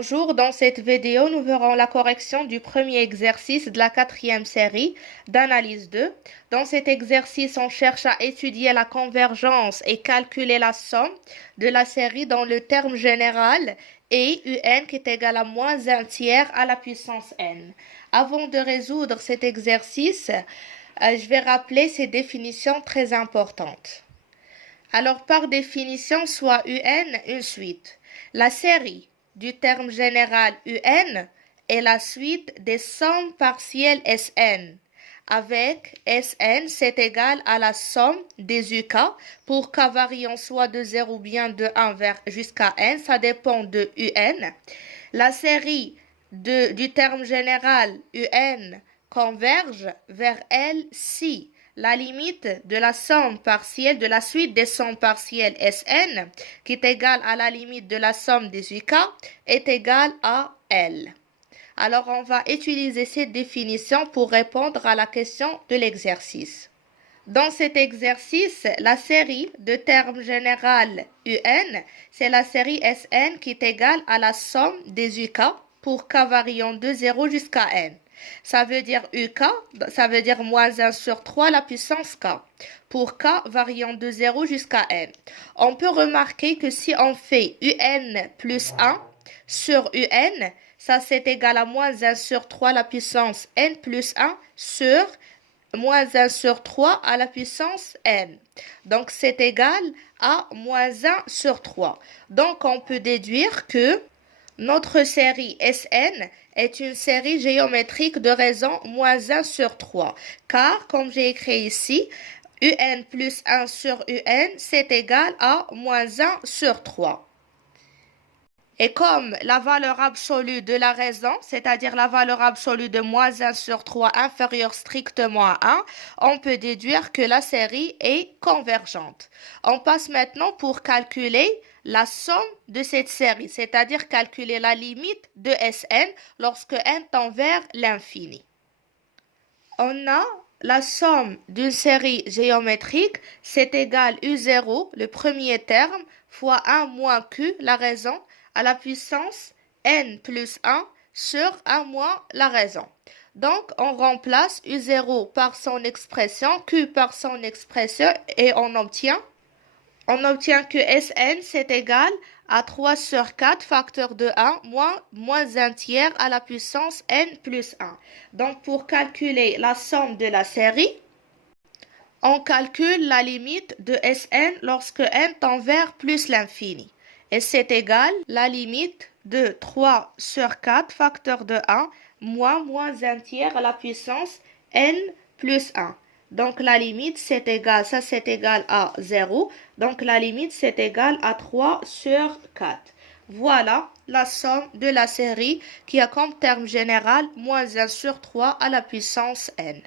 Bonjour, dans cette vidéo, nous verrons la correction du premier exercice de la quatrième série d'analyse 2. Dans cet exercice, on cherche à étudier la convergence et calculer la somme de la série dans le terme général et un qui est égal à moins 1 tiers à la puissance n. Avant de résoudre cet exercice, je vais rappeler ces définitions très importantes. Alors, par définition, soit un une suite. La série du terme général un est la suite des sommes partielles Sn, avec Sn c'est égal à la somme des UK pour k variant soit de 0 ou bien de 1 jusqu'à n, ça dépend de un. La série du terme général un converge vers L si la limite de la somme partielle de la suite des sommes partielles Sn, qui est égale à la limite de la somme des UK, est égale à L. Alors, on va utiliser cette définition pour répondre à la question de l'exercice. Dans cet exercice, la série de termes général un, c'est la série Sn qui est égale à la somme des UK pour k variant de 0 jusqu'à n. Ça veut dire UK, ça veut dire moins 1 sur 3 la puissance k, pour k variant de 0 jusqu'à n. On peut remarquer que si on fait un plus 1 sur un, ça c'est égal à moins 1 sur 3 la puissance n plus 1 sur moins 1 sur 3 à la puissance n. Donc c'est égal à moins 1 sur 3. Donc on peut déduire que notre série Sn est une série géométrique de raison moins 1 sur 3, car, comme j'ai écrit ici, un plus 1 sur un, c'est égal à moins 1 sur 3. Et comme la valeur absolue de la raison, c'est-à-dire la valeur absolue de moins 1 sur 3 inférieure strictement à 1, on peut déduire que la série est convergente. On passe maintenant pour calculer la somme de cette série, c'est-à-dire calculer la limite de Sn lorsque n tend vers l'infini. On a la somme d'une série géométrique, c'est égal U0, le premier terme, fois 1 moins Q, la raison, à la puissance n plus 1 sur 1 moins la raison. Donc, on remplace U0 par son expression, Q par son expression, et on obtient que Sn, c'est égal à 3 sur 4 facteur de 1 moins 1 tiers à la puissance n plus 1. Donc, pour calculer la somme de la série, on calcule la limite de Sn lorsque n tend vers plus l'infini. Et c'est égal à la limite de 3 sur 4 facteur de 1 moins 1 tiers à la puissance n plus 1. Donc, la limite, c'est égal, ça c'est égal à 0. Donc, la limite, c'est égal à 3 sur 4. Voilà la somme de la série qui a comme terme général moins 1 sur 3 à la puissance n.